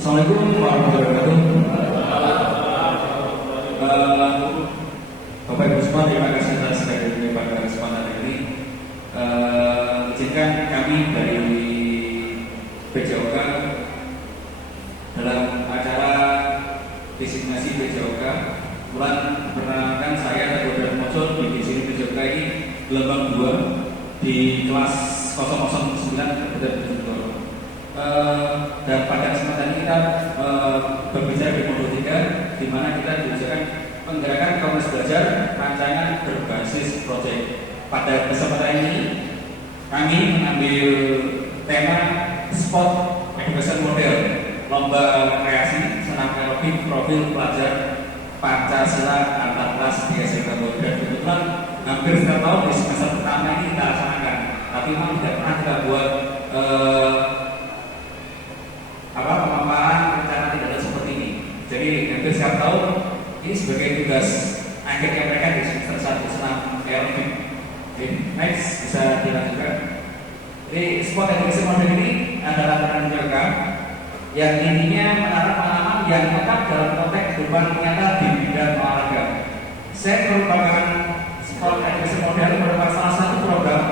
Assalamualaikum warahmatullahi wabarakatuh. Bapak Ibu semua, terima kasih atas kehadirannya pada kesempatan ini. Izinkan kami dari PJOK dalam acara designasi PJOK memperkenalkan saya Teguh Darmoso di sini PJOK ini gelombang 2 di kelas 009 dan pada kesempatan ini kita berbicara di modul 3 di mana kita diusahakan penggerakan komunitas belajar rancangan berbasis proyek. Pada kesempatan ini kami mengambil tema spot education model lomba kreasi senam aerobik profil pelajar Pancasila antar kelas di SMK dan kebetulan hampir setiap tahun di semester pertama ini kita laksanakan, tapi memang tidak pernah kita buat pemaparan rencana tidak ada seperti ini. Jadi hampir setiap tahun ini sebagai tugas akhirnya mereka di semester 1 senam aerobik. Next bisa dilanjutkan. Jadi spot education model ini adalah program yang intinya mengarah pengalaman yang tepat dalam konteks kehidupan nyata di bidang olahraga. Saya merupakan spot education model merupakan salah satu program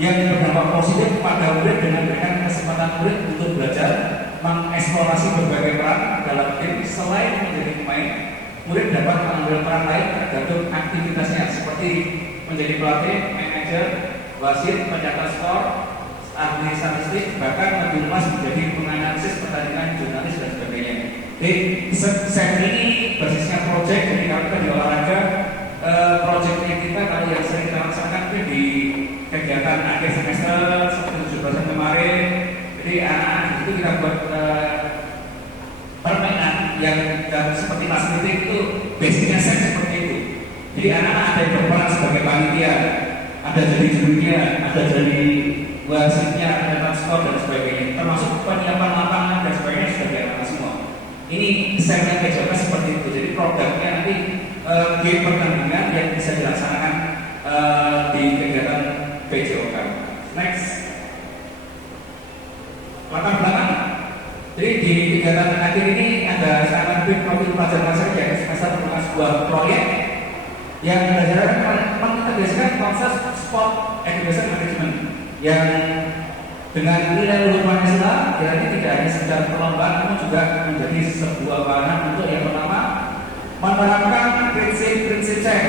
yang berdampak positif pada murid dengan memberikan kesempatan murid untuk belajar mengeksplorasi berbagai peran dalam tim. Selain menjadi pemain, murid dapat mengambil peran lain tergantung aktivitasnya seperti menjadi pelatih, manajer, wasit, pencatat skor, ahli statistik, bahkan lebih luas menjadi penganalisis pertandingan, jurnalis dan sebagainya. Jadi set ini basisnya project. Jadi kalau kita di olahraga, projectnya kita kalau yang sering kita laksanakan itu di kegiatan akhir semester seperti 17 kemarin. Jadi anak-anak itu kita buat permainan yang seperti kelas kritik itu basicnya set seperti itu. Jadi anak-anak ada yang berperan sebagai panitia, ada jadi jurinya, ada jadi wasitnya, ada transport dan sebagainya, termasuk penyiapan lapangan dan sebagainya sebagai anak semua. Ini segmen PJOK seperti itu. Jadi programnya nanti game pertandingan yang bisa dilaksanakan di kegiatan PJOK. Next, latar belakang. Jadi di kegiatan akhir ini ada sangat profil pelajaran saja. Semester merupakan sebuah proyek yang berdasarkan mengintegrasikan konsep sport education management yang dengan nilai luhur Pancasila jadi tidak hanya sekedar perlombaan namun juga menjadi sebuah wahana untuk yang pertama menerapkan prinsip-prinsip cek.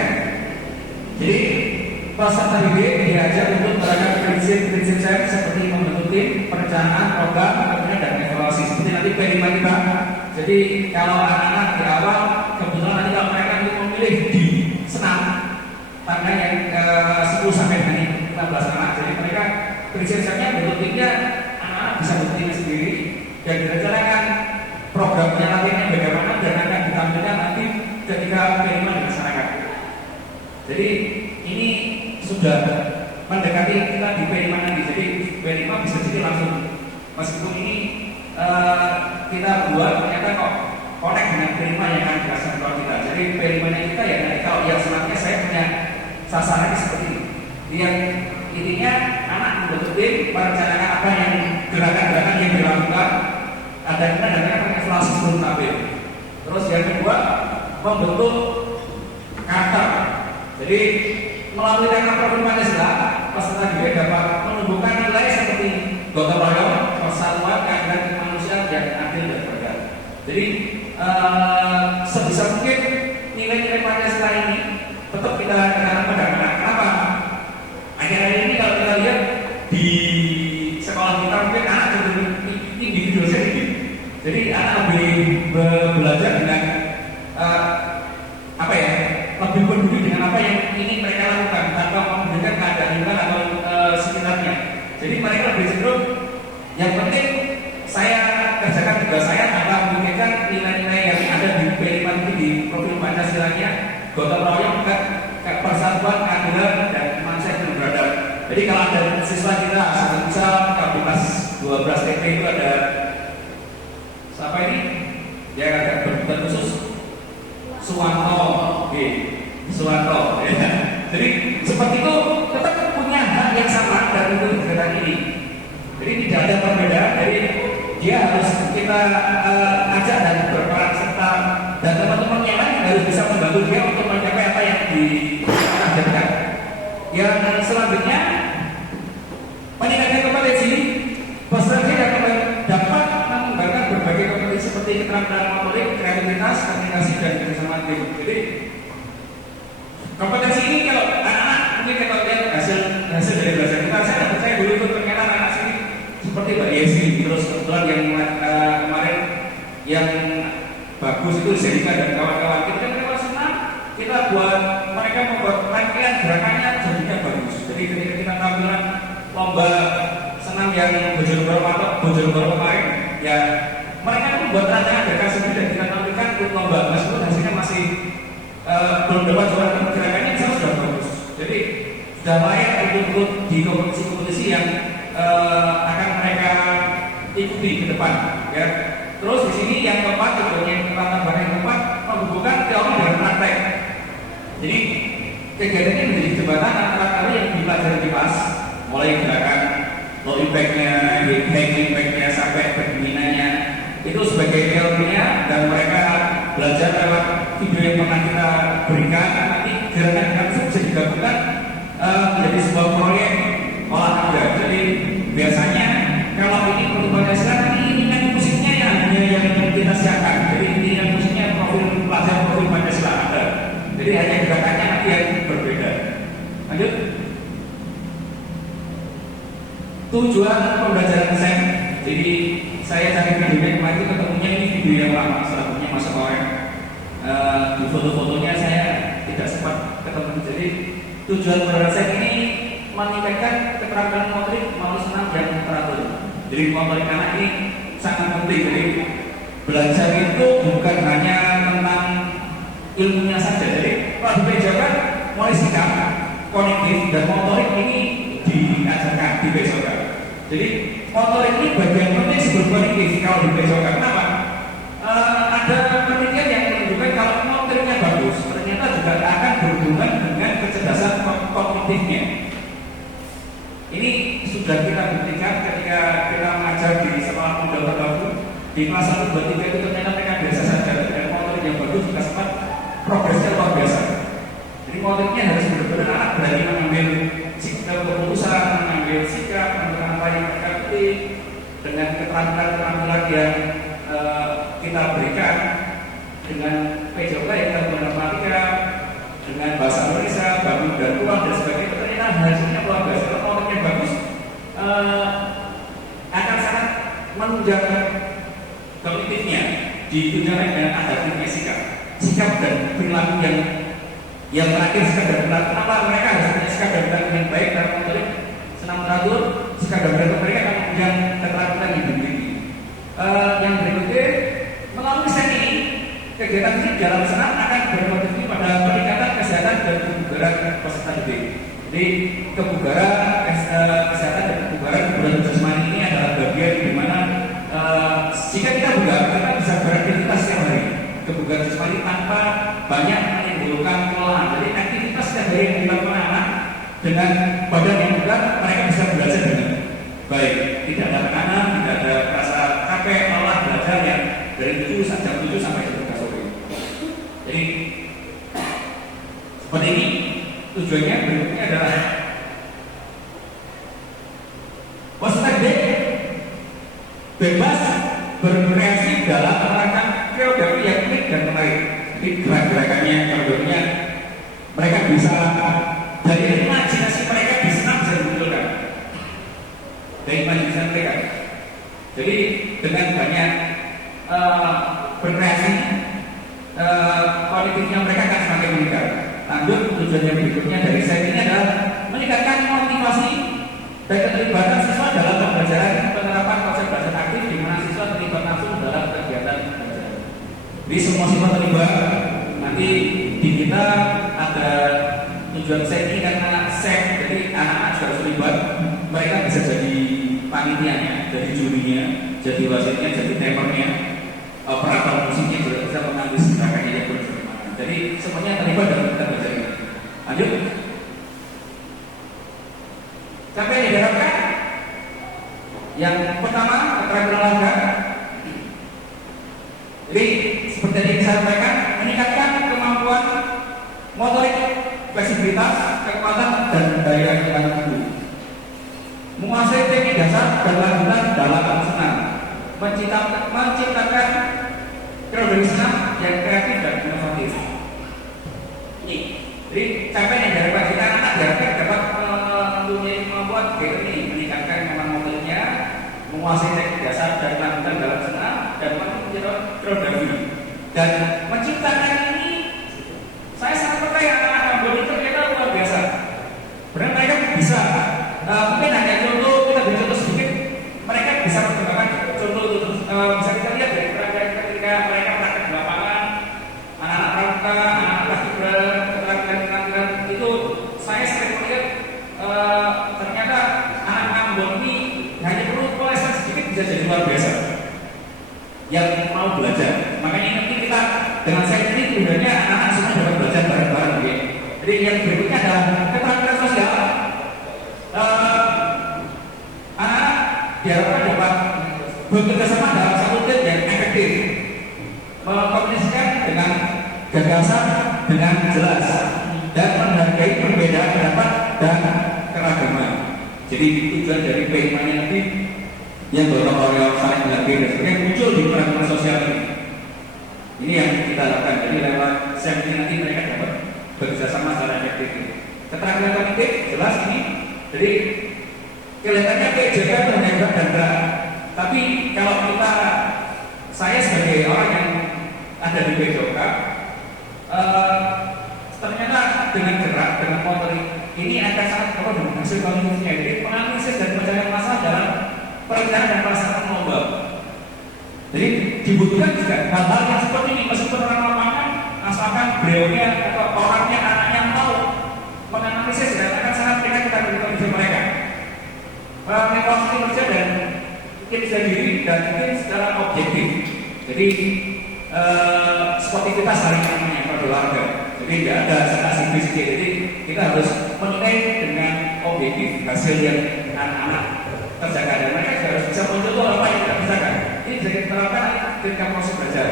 Jadi peserta didik diajar untuk menerapkan prinsip-prinsip cek seperti membentuk tim, perencanaan, program, kemudian dan evaluasi seperti nanti P5 kita. Jadi kalau anak-anak di awal kebetulan nanti kalau mereka memilih di senam karena yang 10 sampai dengan 16 anak, jadi mereka prinsipnya bentuk timnya anak-anak bisa bentuk timnya sendiri dan direncanakan programnya latihannya bagaimana dan akan ditampilkan nanti ketika P5 dilaksanakan. Jadi ini sudah mendekati kita di P5 nanti, jadi P5 bisa jadi langsung meskipun ini kita buat ternyata kok connect dengan P5 yang akan dilaksanakan kita. Jadi P5 nya kita ya kalau yang selanjutnya saya punya sasarannya seperti ini. Yang intinya anak membentuk tim, merencanakan apa yang gerakan-gerakan yang dilakukan, ada kita namanya evaluasi sebelum tampil. Terus yang kedua membentuk karakter. Jadi melalui karakter profil Pancasila, peserta didik dapat menumbuhkan nilai seperti gotong royong, persatuan, keadilan kemanusiaan yang adil dan beradab. Jadi sebisa mungkin nilai-nilai Pancasila ini tetap kita tanamkan pada anak. Kenapa? Akhir-akhir ini kalau kita lihat di sekolah kita mungkin anak individu sendiri. Jadi anak lebih belajar dengan lebih peduli dengan apa yang ingin mereka lakukan tanpa memberikan keadaan lingkungan atau sekitarnya. Jadi mereka lebih cenderung yang penting saya kerjakan tugas saya adalah memikirkan nilai-nilai yang ada di P5 itu di profil Pancasila-nya, gotong royong, persatuan, keadilan dan kemanusiaan yang beradab. Jadi kalau ada siswa kita misal kelas 12 TP itu ada siapa ini? Yang ada berkebutuhan khusus Suwanto, Suwanto. Ya. Jadi seperti itu tetap punya hak yang sama dari kegiatan ini. Jadi tidak ada perbedaan dari dia harus kita ajak dan berperan serta, dan teman-teman yang lain harus bisa membantu dia untuk mencapai apa yang ditargetkan. Yang selanjutnya, meningkatkan kompetensi peserta dapat mengembangkan berbagai kompetensi seperti keterampilan motorik, kreativitas, komunikasi, dan kerjasama tim. Jadi kompetensi ini kalau anak-anak mungkin kita lihat hasil dari belajar kita, saya percaya dulu itu ternyata anak-anak sini seperti Mbak Yesi, terus kebetulan yang kemarin yang bagus itu Zerika dan kawan-kawan, kita kan senang, kita buat mereka membuat rangkaian gerakannya jadinya bagus. Jadi ketika kita tampilan lomba senam yang Bojonegoro kemarin, ya mereka membuat rancangan gerakan sendiri dan kita tampilkan untuk lomba, meskipun hasilnya masih belum dapat juara, gerakannya sudah bagus. Jadi sudah layak untuk di kompetisi-kompetisi yang akan mereka ikuti ke depan, ya. Terus di sini yang keempat, yang tambahan yang keempat, menghubungkan teori dan praktek. Jadi kegiatan ini menjadi jembatan antara teori yang dipelajari di kelas, mulai gerakan low impact-nya, high impact-nya sampai pembinaannya itu sebagai teorinya, dan mereka belajar lewat video yang pernah kita berikan. Nanti gerakan-gerakan itu bisa digabungkan menjadi sebuah proyek olahraga. Jadi biasanya kalau ini pertumbuhan sekarang ini kan musiknya yang kita siapkan. Jadi ini kan musiknya profil pelajar profil Pancasila ada. Jadi hanya gerakannya nanti yang berbeda. Lanjut. Tujuan pembelajaran SEM. Jadi saya cari videonya kemarin ketemunya ini video yang lama, selanjutnya masuk orang. Di foto-fotonya saya tidak sempat ketemu. Jadi tujuan pembelajaran SEM ini meningkatkan keterampilan motorik melalui senam yang teratur. Jadi motorik anak ini sangat penting. Jadi belajar itu bukan hanya tentang ilmunya saja. Jadi kalau dibedakan mulai sikap, kognitif dan motorik ini diajarkan, dibesokkan. Jadi motorik ini bagian penting sebelum kognitif kalau dibesokkan. Kenapa? Ada penelitian yang menunjukkan kalau motoriknya bagus, ternyata juga akan berhubungan dengan kecerdasan kognitifnya. Ini sudah kita buktikan ketika kita mengajar di sekolah modal terbaru di kelas 1, 2, 3 itu ternyata mereka biasa saja, dengan motorik yang bagus juga sempat progresnya luar biasa. Jadi motoriknya harus benar-benar anak berani mengambil sikap keputusan, mengambil sikap, menentukan apa yang mereka pilih dengan keterampilan yang kita berikan dengan PJOK yang kita matematika, dengan bahasa Indonesia, bangun dan ruang dan sebagainya. Ternyata hasilnya luar biasa. Kalau motoriknya bagus, akan sangat menunjang kognitifnya, ditunjang dengan adaptifnya sikap dan perilaku yang terakhir, sikap dan perilaku. Kenapa mereka harus punya sikap dan perilaku yang baik dalam motorik senam teratur? Sikap dan perilaku mereka akan menunjang keterampilan yang tinggi. Yang berikutnya, melalui SEM ini, kegiatan ini dalam senam akan berkontribusi pada peningkatan kesehatan dan kebugaran peserta didik. Jadi kebugaran, kesehatan dan kebugaran jasmani ini adalah bagian di mana jika kita bugar, kita bisa beraktivitas setiap hari. Kebugaran jasmani tanpa banyak menimbulkan kelelahan. Jadi aktivitas setiap hari yang dilakukan anak dengan badan yang bugar, mereka bisa belajar dengan baik. Tidak ada tekanan, tidak ada rasa capek, lelah belajar yang dari jam 7 sampai jam 3 sore. Jadi seperti ini. Tujuannya berikutnya adalah peserta didik bebas berkreasi dalam menerapkan koreografi yang unik dan menarik. Jadi gerak-gerakannya, koreografinya mereka bisa dari imajinasi mereka di senam bisa dimunculkan dari imajinasi mereka. Jadi dengan banyak berkreasi, kognitifnya mereka akan semakin meningkat. Lanjut, tujuan yang berikutnya dari SEM ini adalah meningkatkan motivasi dan keterlibatan siswa dalam pembelajaran, penerapan konsep belajar aktif di mana siswa terlibat langsung dalam kegiatan belajar. Jadi semua siswa terlibat. Nanti di kita ada tujuan SEM ini karena SEM, jadi anak-anak juga harus terlibat. Mereka bisa jadi panitianya, jadi jurinya, jadi wasitnya, jadi timernya, operator musiknya juga bisa mengambil gerakannya yang berbeda. Jadi semuanya terlibat dalam kita belajar ini. Lanjut. Sampai yang diharapkan Yang pertama, keterampilan olahraga. Jadi seperti yang saya sampaikan, meningkatkan kemampuan motorik, fleksibilitas, kekuatan dan daya tahan tubuh. Menguasai teknik dasar dan lanjutan dalam senam. Menciptakan kreatif senam yang kreatif dan inovatif. Ini, jadi capaian yang diharapkan kita anak diharapkan dapat mempunyai kemampuan ini, meningkatkan kemampuan motoriknya, menguasai teknik dasar dan lanjutan dalam senam, dan menciptakan kreatif. Dan menciptakan ini, saya sangat percaya anak-anak Ambon itu ternyata luar biasa. Benar mereka bisa. Mungkin hanya contoh, kita beri contoh sedikit, mereka bisa mengembangkan contoh itu. Bisa kita lihat dari ketika mereka praktek di lapangan, anak-anak pramuka, anak-anak paskibra, keterampilan itu saya sering melihat ternyata anak Ambon ini hanya perlu polesan sedikit bisa jadi luar biasa yang mau belajar. Makanya nanti kita dengan saya ini tujuannya anak-anak semua dapat belajar bareng-bareng ya. Jadi yang berikutnya adalah keterampilan sosial. Anak diharapkan dapat bekerja sama dalam satu tim yang efektif, mengkomunikasikan dengan gagasan dengan jelas, dan menghargai perbedaan pendapat dan keragaman. Jadi tujuan dari PIMA-nya nanti yang gotong-royong saling menghargai dan sebagainya muncul di peran sosial ini. Ini yang kita harapkan. Jadi lewat sesi nanti mereka dapat bekerja sama secara efektif. Keterampilan kognitif jelas ini. Jadi kelihatannya PJK itu hanya gerak dan gerak. Tapi kalau saya sebagai orang yang ada di PJK, ternyata dengan gerak, dengan motorik ini akan sangat berpengaruh dengan hasil kognitifnya. Jadi penganalisis dan pencarian masalah dalam perencanaan dan pelaksanaan lomba. Jadi dibutuhkan juga hal-hal yang seperti ini, meskipun orang lapangan asalkan beliaunya atau orangnya, anaknya mau menganalisis dan akan sangat berikan kita beri kondisi mereka. Mengevaluasi kerja dan kinerja diri dan mungkin secara objektif. Jadi sportivitas saling namanya kalau di olahraga. Jadi tidak ada senasi fisik. Jadi kita harus menilai dengan objektif hasil yang anak-anak kerjakan dan mereka juga harus bisa mencontoh apa yang kita kerjakan. Ini bisa kita terapkan ketika proses belajar.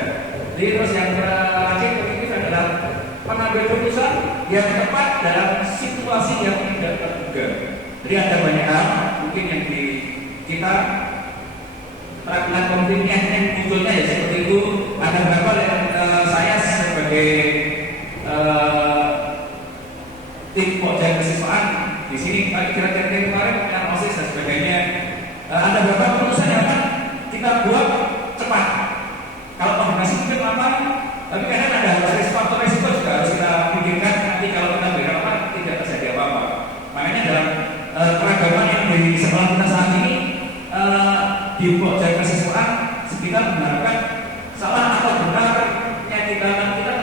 Jadi terus yang terakhir positif adalah mengambil keputusan yang tepat dalam situasi yang tidak terduga. Jadi ada banyak hal mungkin yang di kita keterampilan konfliknya yang munculnya ya seperti itu. Ada beberapa yang saya sebagai tim pokja kesiswaan di sini kira-kira kemarin yang OSIS dan sebagainya, ada beberapa keputusan yang akan kita buat cepat. Kalau koordinasi mungkin lama, tapi kadang ada faktor resiko juga harus kita pikirkan. Nanti kalau kita berapa tidak terjadi apa-apa. Makanya dalam keragaman yang di sekolah kita saat ini di pokja kesiswaan kita mengharapkan salah atau benarnya kita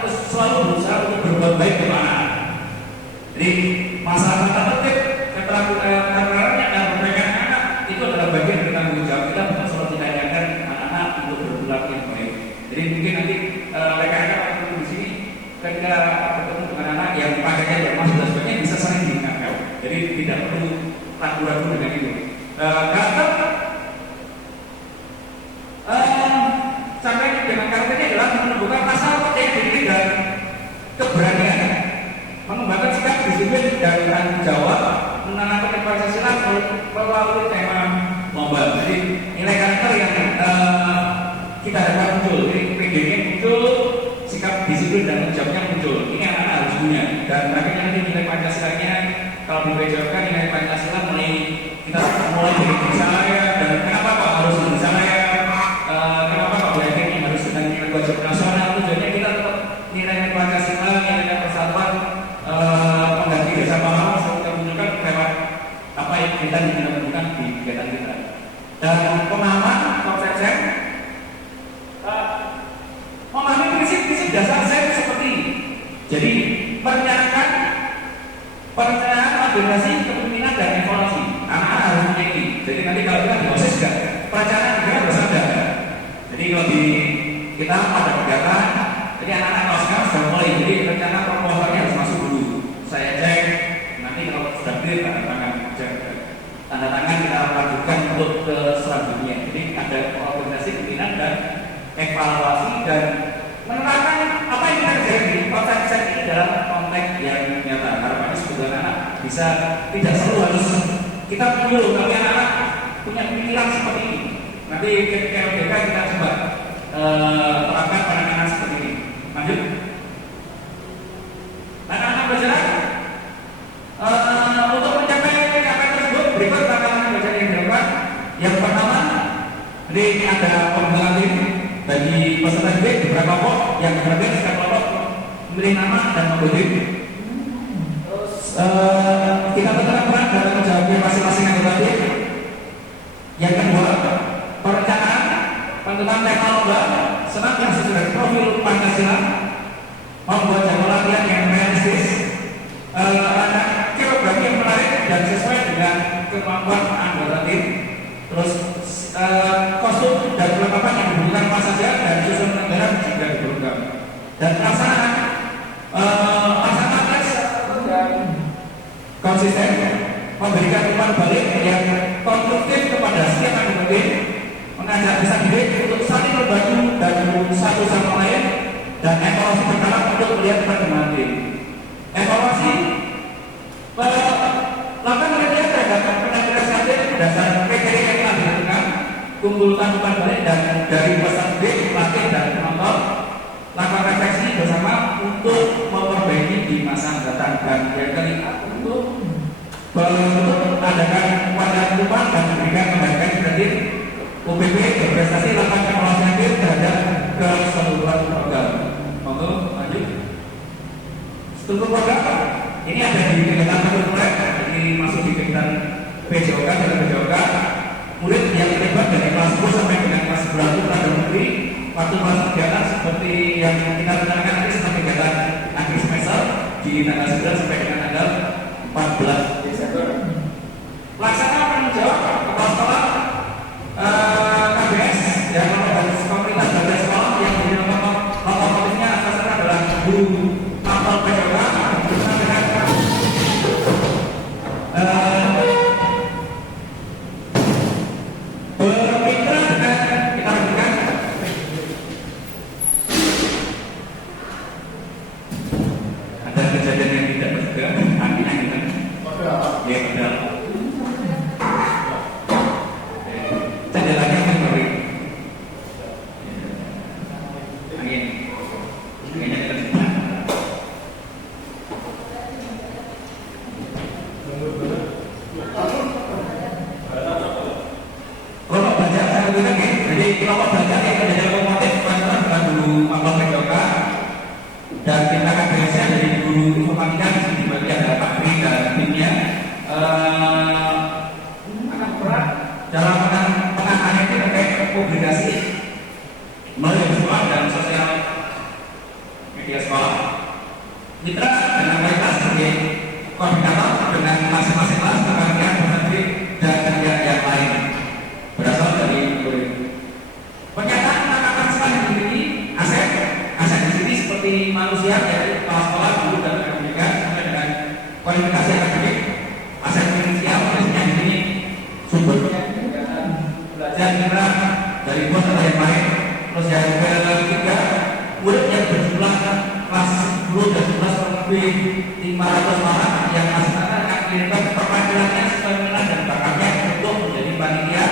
terus selalu berusaha untuk berbuat baik kepada anak. Jadi masalah tata tertib, keterampilannya dan perbaikan anak itu adalah bagian dari tanggung jawab kita, bukan selalu ditanyakan anak-anak untuk berperilaku yang baik. Jadi mungkin nanti rekan-rekan waktu di sini ketika bertemu dengan anak yang pakainya bermaksud dan sebagainya bisa saling diingatkan. Jadi tidak perlu ragu-ragu dengan itu. Karakter sampai dengan karakternya adalah menumbuhkan rasa percaya diri dan keberanian, mengembangkan sikap disiplin dan tanggung jawab, menanamkan Pancasila melalui tema lomba. Jadi nilai karakter yang kita harapkan muncul. Jadi PDG muncul, sikap disiplin dan tanggung jawabnya muncul. Ini anak-anak harus punya. Dan akhirnya nanti nilai Pancasilanya kalau dibedakan nilai Pancasila mulai kita mulai dari saya dan kenapa Pak harus dari saya, kenapa Pak belajarnya harus dengan nilai wajib nasional. Tujuannya kita tetap nilai Pancasila, nilai persatuan, mengganti desa pahlawan kita menunjukkan lewat apa yang kita lakukan di kegiatan kita. Dan pemahaman konsep SEM, memahami prinsip-prinsip dasar SEM seperti ini. Jadi merencanakan perencanaan, koordinasi, kepemimpinan dan evaluasi. Anak-anak harus punya ini. Jadi nanti kalau kita di OSIS juga perencanaan juga harus ada. Jadi kalau di kita ada kegiatan, jadi anak-anak kalau sekarang sudah mulai. Jadi rencana proposalnya harus masuk dulu. Saya cek, nanti kalau sudah clear tanda tangan kerja. tanda tangan kita lanjutkan untuk ke selanjutnya. Jadi ada organisasi pimpinan dan evaluasi dan menerapkan apa yang kita kerjakan di konsep ini dalam konteks yang nyata. Harapannya semoga anak bisa tidak selalu harus kita dulu, tapi anak-anak punya pemikiran seperti ini. Nanti ketika LDK kita coba terapkan pandangan seperti ini. Lanjut. Anak-anak belajar untuk mencapai capaian tersebut berikut tantangan belajar yang dilakukan. Yang pertama, ini ada pembentukan tim bagi peserta didik di beberapa kelompok. Yang terakhir setiap kelompok memilih nama dan membuat tim. Terus kita tentukan peran dalam menjawabnya masing-masing anggota tim. Yang kedua, perencanaan penentuan tema lomba senantiasa sesuai profil Pancasila, membuat jadwal latihan yang realistis, ada koreografi yang menarik dan sesuai dengan kemampuan anggota tim. Terus kostum dan perlengkapan yang dibutuhkan apa saja dan susun anggaran juga diperlukan. Dan pelaksanaan tes dan konsisten, memberikan umpan balik yang konstruktif kepada setiap anggota tim, mengajak peserta didik untuk saling berbagi dan satu sama lain, dan evaluasi berkala untuk melihat perkembangan tim. Evaluasi lakukan penelitian terhadap penampilan satir berdasarkan kriteria yang telah ditentukan, kumpulkan umpan balik dan dari peserta didik, pelatih dan penonton, lakukan refleksi bersama untuk memperbaiki di masa mendatang. Dan yang kelima, untuk adakan wadah umpan dan memberikan kebaikan kreatif UPP berprestasi lakukan evaluasi akhir terhadap keseluruhan program. Monggo lanjut. Struktur program ini ada di kegiatan kurikuler, jadi masuk di kegiatan PJOK dan PJOK. Murid yang terlibat dari kelas 10 sampai dengan kelas 11 pada negeri. Waktu masa kegiatan seperti yang kita rencanakan nanti seperti kegiatan akhir semester di tanggal 9 sampai dengan tanggal 14 Desember. Pelaksana penanggung jawab kepala sekolah KBS yang mengurus pemerintah dan sekolah yang menjadi lokomotifnya sasaran adalah guru mapel PJOK bersama dengan bermitra dengan kita berikan ada kejadian yang tidak terduga, angin-anginan ya padahal cenderanya mencuri anginnya terdekat. Kelompok belajar saya lakukan ya, jadi kelompok belajar yang menjadi lokomotif pelajaran adalah guru mapel PJOK dan kita KBS dari guru informatika di bagian ada Pak Pri dan timnya. Akan berat dalam penanganan itu terkait publikasi melalui sekolah dan sosial media sekolah. Mitra dengan mereka sebagai koordinator dengan masing-masing kelas kemudian berhenti dan yang lain berasal dari murid. Pernyataan tentang sekolah yang dimiliki aset di sini seperti manusia dari kepala sekolah, guru dan pendidikan sampai dengan kualifikasi akademik. Aset finansial biasanya di sini sumbernya belajar mitra dari bos atau yang lain. Terus yang ketiga, murid yang berjumlah kelas 10 dan 11 kurang lebih 500 orang yang masing-masing akan mengirimkan perwakilannya sesuai minat dan bakatnya untuk menjadi panitia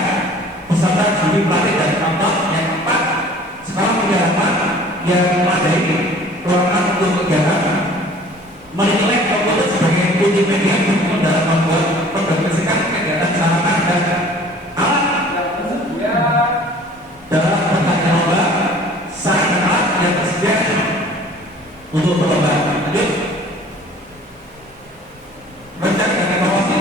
peserta juri pelatih dan penonton. Yang keempat, sekolah penyerapan yang memadai ruangan untuk kegiatan menilai komputer sebagai multimedia yang dalam membuat menggambarkan kegiatan sarana dan alat yang tersedia dalam berbagai lomba sarana alat yang tersedia untuk berlomba. Lanjut. Rencana dan evaluasi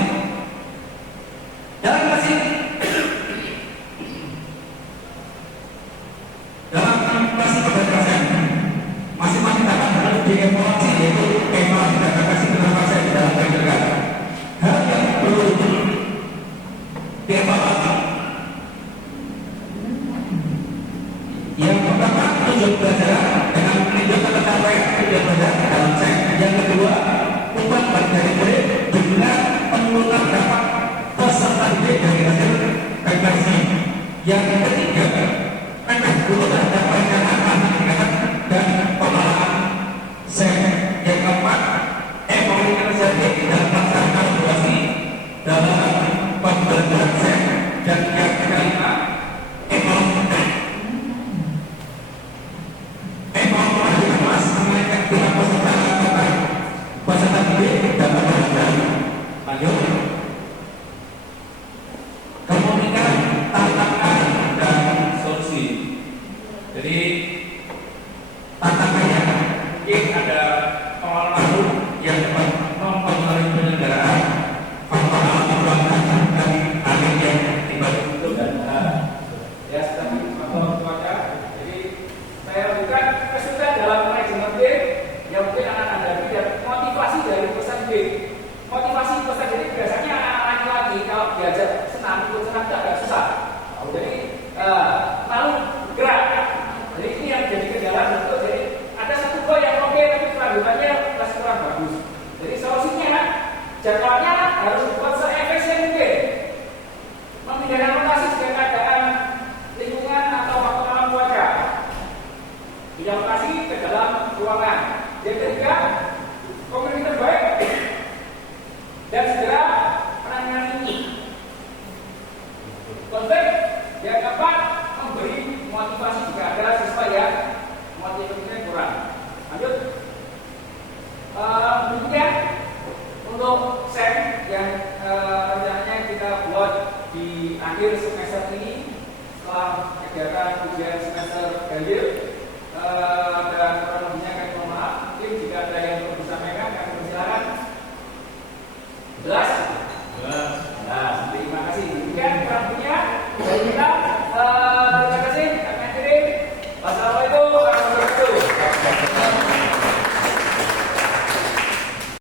Yang ketiga, penyempurnaan dan perencanaan dan pengolahan SEM. Yang keempat, ekonomi dan pelaksanaan regulasi dalam pembelajaran SEM. Dan yang kelima, ekonomi mas mengenai kita peserta didik dalam pembelajaran. Lanjut. Kemudian tantangan dan solusi. Jadi tantangannya mungkin ada pengalaman yang dapat mempengaruhi penyelenggaraan, faktor alam cuaca dan angin yang tiba-tiba dan ya seperti faktor cuaca. Jadi saya bukan kesulitan dalam manajemen tim yang mungkin anak-anak hadapi dan motivasi dari pesan B. Motivasi pesan jadi biasanya anak-anak laki-laki kalau diajak senam ikut senam itu agak susah. Jadi lalu gerak. Jadi ini yang jadi kendala untuk jadi ada satu gol yang oke tapi kelanjutannya masih kurang bagus. Jadi solusinya kan jadwalnya harus dibuat seefisien mungkin. Memindahkan lokasi jika keadaan lingkungan atau faktor alam cuaca. Pindah lokasi ke dalam ruangan. Yang ketiga, komunikasi terbaik dan segera menangani. Konflik yang keempat, memberi motivasi jika ada siswa yang motivasinya kurang. Lanjut. Kemudian untuk SEM yang rencananya kita buat di akhir semester ini setelah kegiatan ujian semester ganjil dan kurang lebihnya kami mohon maaf. Mungkin jika ada yang perlu disampaikan kami persilakan. Jelas? Jelas. Terima kasih. Demikian kurang lebihnya dari kita.